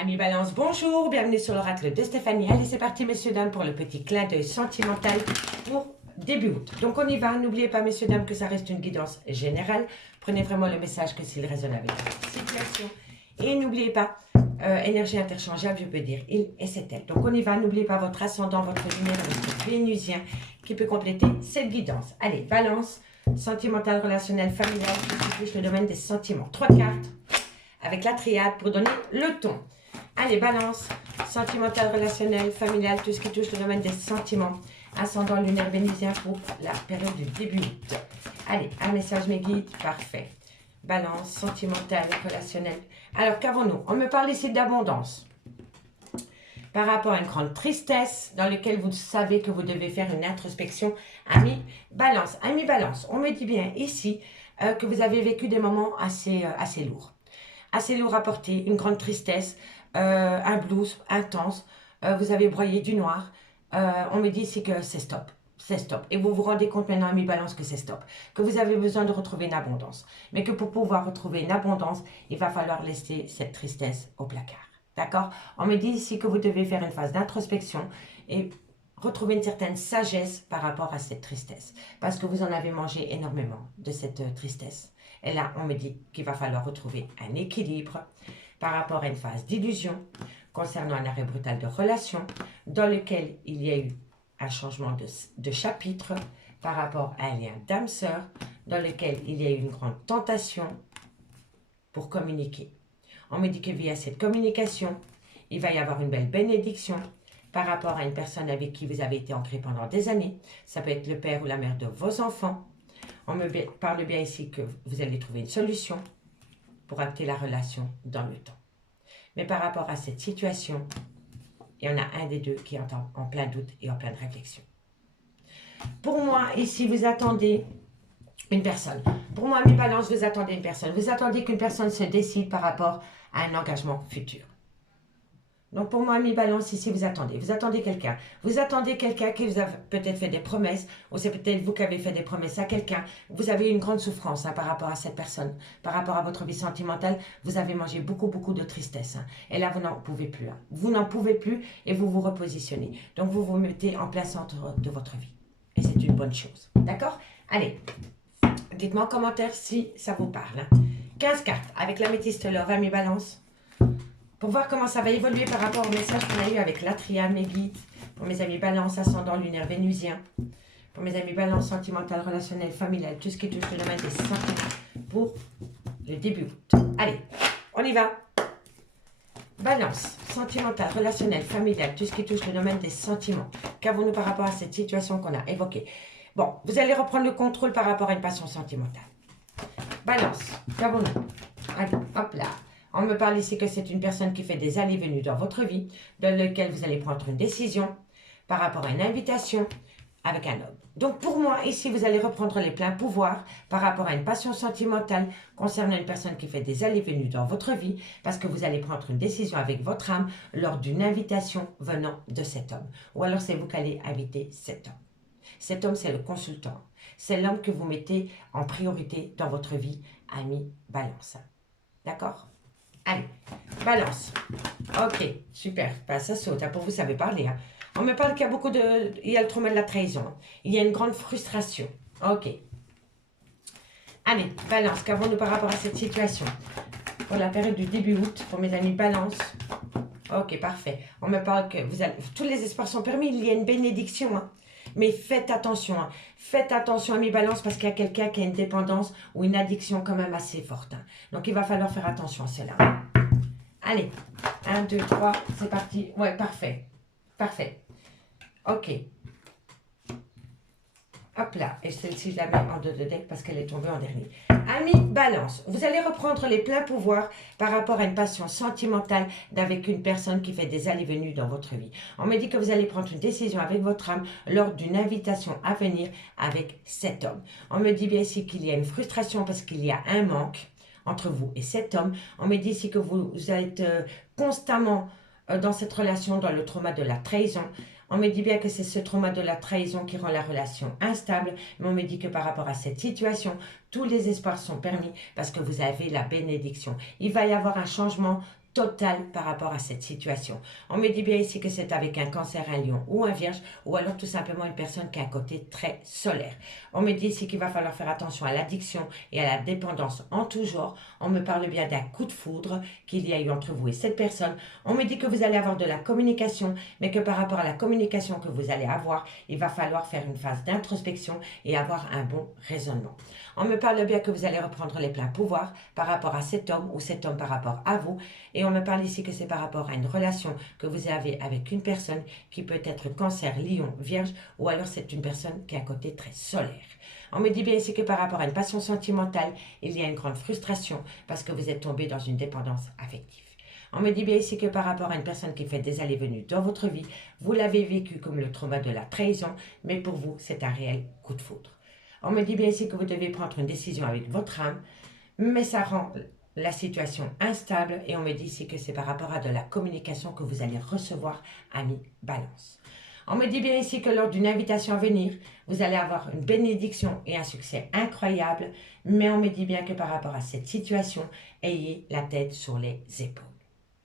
Amis Balance, bonjour, bienvenue sur l'oracle de Stéphanie. Allez, c'est parti, messieurs, dames, pour le petit clin d'œil sentimental pour début août. Donc, on y va. N'oubliez pas, messieurs, dames, que ça reste une guidance générale. Prenez vraiment le message que s'il résonne avec votre situation. Et n'oubliez pas, énergie interchangeable, je peux dire il et c'est elle. Donc, on y va. N'oubliez pas votre ascendant, votre lumière, votre vénusien qui peut compléter cette guidance. Allez, Balance, sentimental, relationnel, familial, qui touche le domaine des sentiments. 3 cartes avec la triade pour donner le ton. Allez, Balance, sentimental, relationnel, familial, tout ce qui touche le domaine des sentiments. Ascendant lunaire vénusien pour la période du début août. Allez, un message mes guides, parfait. Balance, sentimental, relationnel. Alors, qu'avons-nous? On me parle ici d'abondance. Par rapport à une grande tristesse dans laquelle vous savez que vous devez faire une introspection. Ami Balance, on me dit bien ici que vous avez vécu des moments assez lourds. Assez lourd à porter, une grande tristesse, un blues intense, vous avez broyé du noir. On me dit ici que c'est stop. C'est stop. Et vous vous rendez compte maintenant, ami Balance, que c'est stop. Que vous avez besoin de retrouver une abondance. Mais que pour pouvoir retrouver une abondance, il va falloir laisser cette tristesse au placard. D'accord? On me dit ici que vous devez faire une phase d'introspection et retrouver une certaine sagesse par rapport à cette tristesse. Parce que vous en avez mangé énormément de cette tristesse. Et là, on me dit qu'il va falloir retrouver un équilibre par rapport à une phase d'illusion concernant un arrêt brutal de relation dans lequel il y a eu un changement de chapitre par rapport à un lien d'âme-sœur dans lequel il y a eu une grande tentation pour communiquer. On me dit que via cette communication, il va y avoir une belle bénédiction par rapport à une personne avec qui vous avez été ancré pendant des années. Ça peut être le père ou la mère de vos enfants. On me parle bien ici que vous allez trouver une solution pour acter la relation dans le temps. Mais par rapport à cette situation, il y en a un des deux qui est en plein doute et en pleine réflexion. Pour moi, ici, vous attendez une personne. Pour moi, mes balances, vous attendez une personne. Vous attendez qu'une personne se décide par rapport à un engagement futur. Donc pour moi, mes balances, ici, vous attendez quelqu'un. Vous attendez quelqu'un qui vous a peut-être fait des promesses, ou c'est peut-être vous qui avez fait des promesses à quelqu'un. Vous avez une grande souffrance par rapport à cette personne, par rapport à votre vie sentimentale. Vous avez mangé beaucoup de tristesse. Et là, vous n'en pouvez plus. Vous n'en pouvez plus et vous vous repositionnez. Donc vous vous mettez en plein centre de votre vie. Et c'est une bonne chose. D'accord? Allez, dites-moi en commentaire si ça vous parle. 15 cartes avec l'améthyste love à mes balances. Pour voir comment ça va évoluer par rapport au message qu'on a eu avec la triade, mes guides, pour mes amis balance, ascendant lunaire vénusien, pour mes amis balance, sentimental, relationnel, familial, tout ce qui touche le domaine des sentiments, pour le début août. Allez, on y va. Balance, sentimental, relationnel, familial, tout ce qui touche le domaine des sentiments. Qu'avons-nous par rapport à cette situation qu'on a évoquée? Bon, vous allez reprendre le contrôle par rapport à une passion sentimentale. Balance, qu'avons-nous? Allez, hop là. On me parle ici que c'est une personne qui fait des allées-venues dans votre vie, dans lequel vous allez prendre une décision par rapport à une invitation avec un homme. Donc pour moi, ici, vous allez reprendre les pleins pouvoirs par rapport à une passion sentimentale concernant une personne qui fait des allées-venues dans votre vie, parce que vous allez prendre une décision avec votre âme lors d'une invitation venant de cet homme. Ou alors c'est vous qui allez inviter cet homme. Cet homme, c'est le consultant. C'est l'homme que vous mettez en priorité dans votre vie, ami Balance. D'accord? Allez, Balance. Ok, super. Ben, ça saute. Pour vous, ça veut parler. On me parle qu'il y a beaucoup de... Il y a le trauma de la trahison. Il y a une grande frustration. Ok. Allez, Balance. Qu'avons-nous par rapport à cette situation? Pour la période du début août, pour mes amis Balance. Ok, parfait. On me parle que vous allez... tous les espoirs sont permis. Il y a une bénédiction. Mais faites attention. Faites attention, amis Balance, parce qu'il y a quelqu'un qui a une dépendance ou une addiction quand même assez forte. Donc, il va falloir faire attention à cela. Allez, 1, 2, 3, c'est parti. Ouais, parfait. Parfait. Ok. Hop là. Et celle-ci, je la mets en deux de deck parce qu'elle est tombée en dernier. Amis Balance, vous allez reprendre les pleins pouvoirs par rapport à une passion sentimentale d'avec une personne qui fait des allées-venues dans votre vie. On me dit que vous allez prendre une décision avec votre âme lors d'une invitation à venir avec cet homme. On me dit bien ici qu'il y a une frustration parce qu'il y a un manque entre vous et cet homme. On me dit ici que vous êtes constamment dans cette relation, dans le trauma de la trahison. On me dit bien que c'est ce trauma de la trahison qui rend la relation instable, mais on me dit que par rapport à cette situation, tous les espoirs sont permis parce que vous avez la bénédiction. Il va y avoir un changement total par rapport à cette situation. On me dit bien ici que c'est avec un cancer, un lion ou un vierge, ou alors tout simplement une personne qui a un côté très solaire. On me dit ici qu'il va falloir faire attention à l'addiction et à la dépendance en tout genre. On me parle bien d'un coup de foudre qu'il y a eu entre vous et cette personne. On me dit que vous allez avoir de la communication, mais que par rapport à la communication que vous allez avoir, il va falloir faire une phase d'introspection et avoir un bon raisonnement. On me parle bien que vous allez reprendre les pleins pouvoirs par rapport à cet homme ou cet homme par rapport à vous. Et on me parle ici que c'est par rapport à une relation que vous avez avec une personne qui peut être cancer, lion, vierge, ou alors c'est une personne qui a un côté très solaire. On me dit bien ici que par rapport à une passion sentimentale, il y a une grande frustration parce que vous êtes tombé dans une dépendance affective. On me dit bien ici que par rapport à une personne qui fait des allées-venues dans votre vie, vous l'avez vécu comme le trauma de la trahison, mais pour vous, c'est un réel coup de foudre. On me dit bien ici que vous devez prendre une décision avec votre âme, mais ça rend la situation instable et on me dit ici que c'est par rapport à de la communication que vous allez recevoir, ami Balance. On me dit bien ici que lors d'une invitation à venir, vous allez avoir une bénédiction et un succès incroyable, mais on me dit bien que par rapport à cette situation, ayez la tête sur les épaules.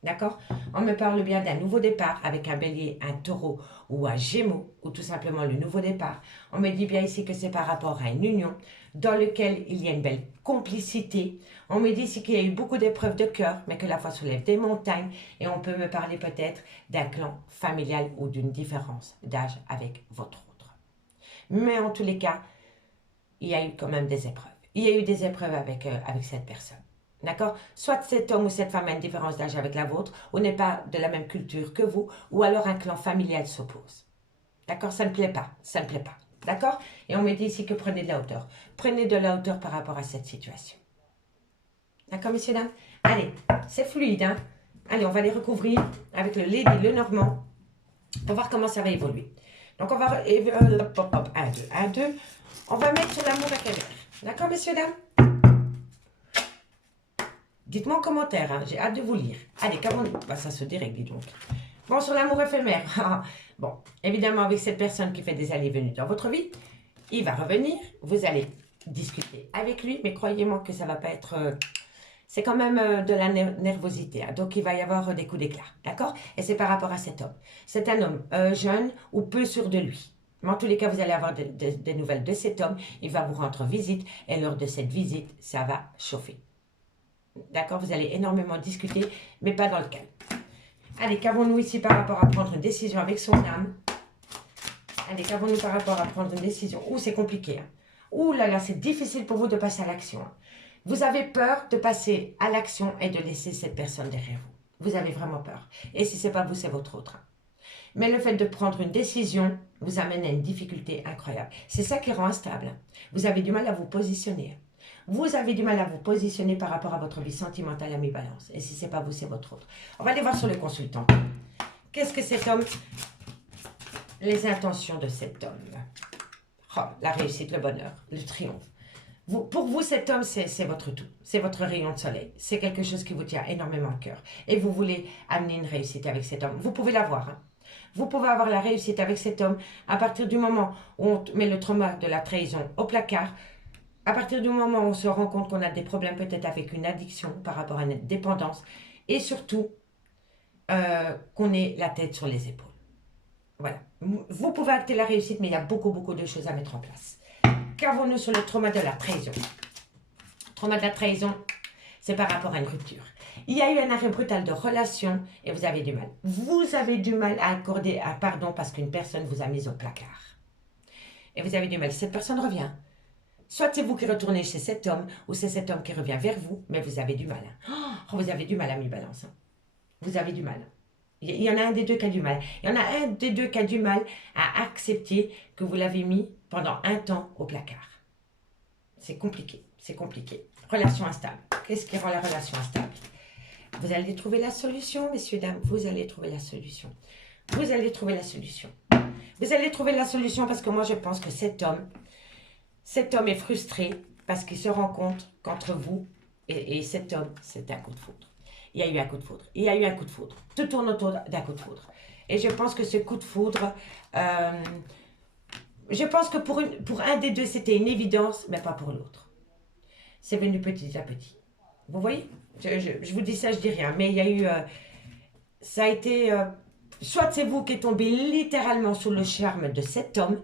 D'accord? On me parle bien d'un nouveau départ avec un bélier, un taureau ou un gémeaux, ou tout simplement le nouveau départ. On me dit bien ici que c'est par rapport à une union dans laquelle il y a une belle complicité. On me dit ici qu'il y a eu beaucoup d'épreuves de cœur, mais que la foi soulève des montagnes. Et on peut me parler peut-être d'un clan familial ou d'une différence d'âge avec votre autre. Mais en tous les cas, il y a eu quand même des épreuves. Il y a eu des épreuves avec cette personne. D'accord? Soit cet homme ou cette femme a une différence d'âge avec la vôtre, ou n'est pas de la même culture que vous, ou alors un clan familial s'oppose. D'accord? Ça ne plaît pas. Ça ne plaît pas. D'accord? Et on me dit ici que prenez de la hauteur. Prenez de la hauteur par rapport à cette situation. D'accord, messieurs, dames? Allez, c'est fluide, hein? Allez, on va les recouvrir avec le Lady, le Normand, pour voir comment ça va évoluer. Donc, on va... un, deux. On va mettre sur l'amour éphémère. D'accord, messieurs, dames? Dites-moi en commentaire, hein, j'ai hâte de vous lire. Allez, comment... Bah, ça se dérègle, dis donc. Bon, sur l'amour éphémère. Bon, évidemment, avec cette personne qui fait des allées-venues dans votre vie, il va revenir, vous allez discuter avec lui, mais croyez-moi que ça ne va pas être... c'est quand même de la nervosité, hein, donc il va y avoir des coups d'éclat, d'accord? Et c'est par rapport à cet homme. C'est un homme jeune ou peu sûr de lui. Mais en tous les cas, vous allez avoir des nouvelles de cet homme, il va vous rendre visite, et lors de cette visite, ça va chauffer. D'accord? Vous allez énormément discuter, mais pas dans le calme. Allez, qu'avons-nous ici par rapport à prendre une décision avec son âme? Allez, qu'avons-nous par rapport à prendre une décision? Ouh, c'est compliqué. Hein. Ouh là là, c'est difficile pour vous de passer à l'action. Hein. Vous avez peur de passer à l'action et de laisser cette personne derrière vous. Vous avez vraiment peur. Et si ce n'est pas vous, c'est votre autre. Hein. Mais le fait de prendre une décision vous amène à une difficulté incroyable. C'est ça qui rend instable. Hein. Vous avez du mal à vous positionner. Vous avez du mal à vous positionner par rapport à votre vie sentimentale, ami Balance. Et si ce n'est pas vous, c'est votre autre. On va aller voir sur le consultant. Qu'est-ce que cet homme... Les intentions de cet homme. Oh, la réussite, le bonheur, le triomphe. Pour vous, cet homme, c'est votre tout. C'est votre rayon de soleil. C'est quelque chose qui vous tient énormément à cœur. Et vous voulez amener une réussite avec cet homme. Vous pouvez l'avoir. Hein. Vous pouvez avoir la réussite avec cet homme à partir du moment où on met le trauma de la trahison au placard. À partir du moment où on se rend compte qu'on a des problèmes peut-être avec une addiction par rapport à une dépendance. Et surtout, qu'on ait la tête sur les épaules. Voilà. Vous pouvez acter la réussite, mais il y a beaucoup de choses à mettre en place. Qu'avons-nous sur le trauma de la trahison? Le trauma de la trahison, c'est par rapport à une rupture. Il y a eu un arrêt brutal de relation et vous avez du mal. Vous avez du mal à accorder un pardon parce qu'une personne vous a mis au placard. Et vous avez du mal. Cette personne revient. Soit c'est vous qui retournez chez cet homme ou c'est cet homme qui revient vers vous, mais vous avez du mal. Oh, vous avez du mal, ami Balance. Vous avez du mal. Il y en a un des deux qui a du mal. Il y en a un des deux qui a du mal à accepter que vous l'avez mis pendant un temps au placard. C'est compliqué, c'est compliqué. Relation instable. Qu'est-ce qui rend la relation instable? Vous allez trouver la solution, messieurs, dames. Vous allez trouver la solution. Vous allez trouver la solution. Vous allez trouver la solution parce que moi, je pense que cet homme est frustré parce qu'il se rend compte qu'entre vous et cet homme, c'est un coup de foudre. Il y a eu un coup de foudre. Il y a eu un coup de foudre. Tout tourne autour d'un coup de foudre. Et je pense que ce coup de foudre, je pense que pour un des deux, c'était une évidence, mais pas pour l'autre. C'est venu petit à petit. Vous voyez? Je vous dis ça, je dis rien. Mais il y a eu... ça a été... soit c'est vous qui êtes tombé littéralement sous le charme de cet homme.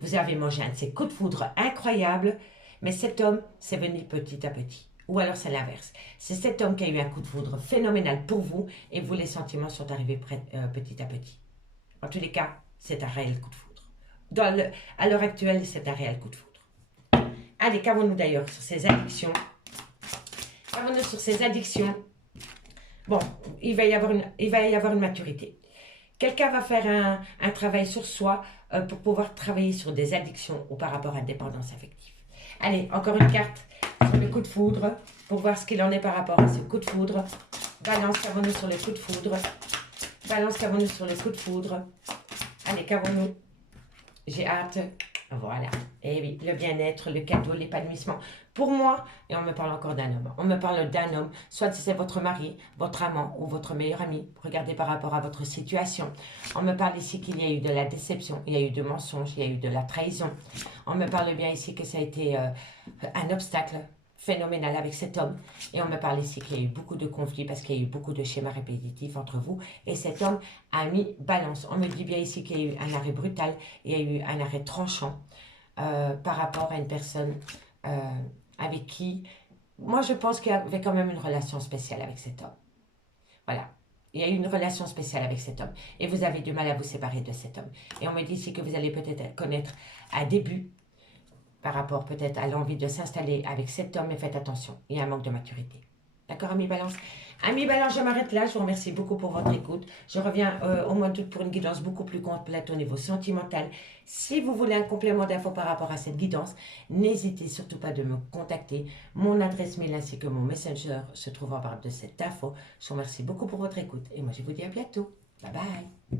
Vous avez mangé un de ces coups de foudre incroyables. Mais cet homme, c'est venu petit à petit. Ou alors c'est l'inverse. C'est cet homme qui a eu un coup de foudre phénoménal pour vous. Et vous, les sentiments sont arrivés petit à petit. En tous les cas, c'est un réel coup de foudre. À l'heure actuelle, c'est un réel coup de foudre. Allez, qu'avons-nous d'ailleurs sur ces addictions? Qu'avons-nous sur ces addictions? Bon, il va y avoir une maturité. Quelqu'un va faire un travail sur soi pour pouvoir travailler sur des addictions ou par rapport à la dépendance affective. Allez, encore une carte sur le coup de foudre pour voir ce qu'il en est par rapport à ce coup de foudre. Balance, qu'avons-nous sur le coup de foudre? Balance, qu'avons-nous sur le coup de foudre? Allez, qu'avons-nous? J'ai hâte. Voilà. Et oui, le bien-être, le cadeau, l'épanouissement. Pour moi, et on me parle encore d'un homme. On me parle d'un homme, soit si c'est votre mari, votre amant ou votre meilleur ami. Regardez par rapport à votre situation. On me parle ici qu'il y a eu de la déception, il y a eu de mensonges, il y a eu de la trahison. On me parle bien ici que ça a été un obstacle phénoménal avec cet homme. Et on me parle ici qu'il y a eu beaucoup de conflits parce qu'il y a eu beaucoup de schémas répétitifs entre vous. Et cet homme a mis balance. On me dit bien ici qu'il y a eu un arrêt brutal, il y a eu un arrêt tranchant par rapport à une personne avec qui... Moi, je pense qu'il y avait quand même une relation spéciale avec cet homme. Voilà. Il y a eu une relation spéciale avec cet homme. Et vous avez du mal à vous séparer de cet homme. Et on me dit ici que vous allez peut-être connaître un début par rapport peut-être à l'envie de s'installer avec cet homme, mais faites attention, il y a un manque de maturité. D'accord, Amis Balance? Amis Balance, je m'arrête là, je vous remercie beaucoup pour votre écoute. Je reviens au mois d'août pour une guidance beaucoup plus complète au niveau sentimental. Si vous voulez un complément d'infos par rapport à cette guidance, n'hésitez surtout pas de me contacter. Mon adresse mail ainsi que mon messenger se trouvent en barre de cette info. Je vous remercie beaucoup pour votre écoute et moi je vous dis à bientôt. Bye bye.